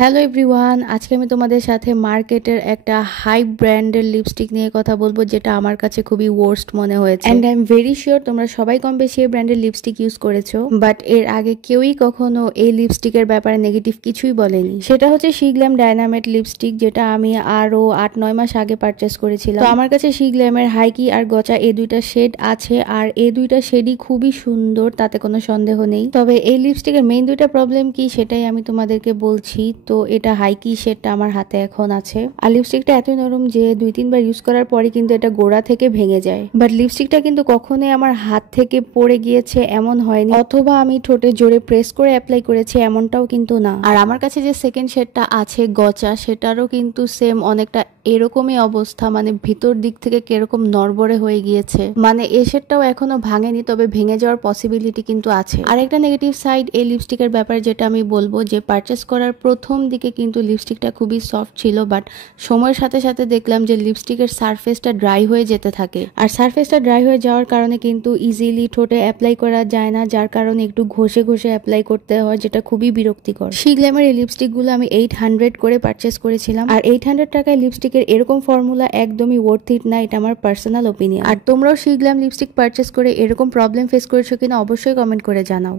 Hello everyone, আজকে আমি তোমাদের সাথে মার্কেটের একটা হাই ব্র্যান্ডের লিপস্টিক নিয়ে কথা বলবো, যেটা আমার কাছে খুবই ওয়ার্স্ট মনে হয়েছে। And I am very sure তোমরা সবাই কম বেশি এই ব্র্যান্ডের লিপস্টিক ইউজ করেছো, বাট এর আগে কেউই কখনো এই লিপস্টিকের ব্যাপারে নেগেটিভ কিছুই বলেনি। সেটা হচ্ছে শিগ্ল্যাম ডায়নামেট লিপস্টিক, যেটা আমি আরো 8-9 মাস আগে পারচেস করেছিলাম। তো আমার কাছে শিগ্ল্যামের হাইকি আর গচা এই দুইটা শেড আছে, আর এই দুইটা শেডই খুবই সুন্দর, তাতে কোনো সন্দেহ নেই। তবে এই লিপস্টিকের মেইন দুইটা প্রবলেম কি সেটাই আমি তোমাদেরকে বলছি। তো এটা হাইকি শেডটা আমার হাতে এখন আছে, আর লিপস্টিকটা এতই নরম যে 2-3 বার ইউজ করার পরে কিন্তু এটা গোড়া থেকে ভেঙে যায়। বাট লিপস্টিকটা কিন্তু কখনোই আমার হাত থেকে পড়ে গিয়েছে এমন হয়নি, অথবা আমি ঠোঁটে জোরে প্রেস করে অ্যাপ্লাই করেছি এমনটাও কিন্তু না। আর আমার কাছে যে সেকেন্ড শেডটা আছে গচা, সেটারও কিন্তু সেম অনেকটা এরকমই অবস্থা, মানে ভিতর দিক থেকে কিরকম নড়বড়ে হয়ে গিয়েছে। মানে এই শেডটাও এখনো ভাঙেনি, তবে ভেঙে যাওয়ার পসিবিলিটি কিন্তু আছে। আর একটা নেগেটিভ সাইড এই লিপস্টিকের ব্যাপারে যেটা আমি বলবো, যে পারচেস করার প্রথম দিকে কিন্তু লিপস্টিকটা খুবই সফট ছিল, বাট সময়ের সাথে সাথে দেখলাম যে লিপস্টিকের সারফেসটা ড্রাই হয়ে যেতে থাকে। আর সারফেসটা ড্রাই হয়ে যাওয়ার কারণে কিন্তু ইজিলি ঠোঁটে অ্যাপ্লাই করা যায় না, যার কারণে একটু ঘষে ঘষে অ্যাপ্লাই করতে হয়, যেটা খুবই বিরক্তিকর। শিগ্ল্যামের এই লিপস্টিকগুলো আমি 800 করে পারচেস করেছিলাম, আর 800 টাকায় লিপস্টিকের এরকম ফর্মুলা একদমই ওয়ার্থ ইট না, এটা আমার পার্সোনাল ওপিনিয়ন। আর তোমরাও শিগ্ল্যাম লিপস্টিক পারচেস করে এরকম প্রবলেম ফেস করেছো কিনা অবশ্যই কমেন্ট করে জানাও।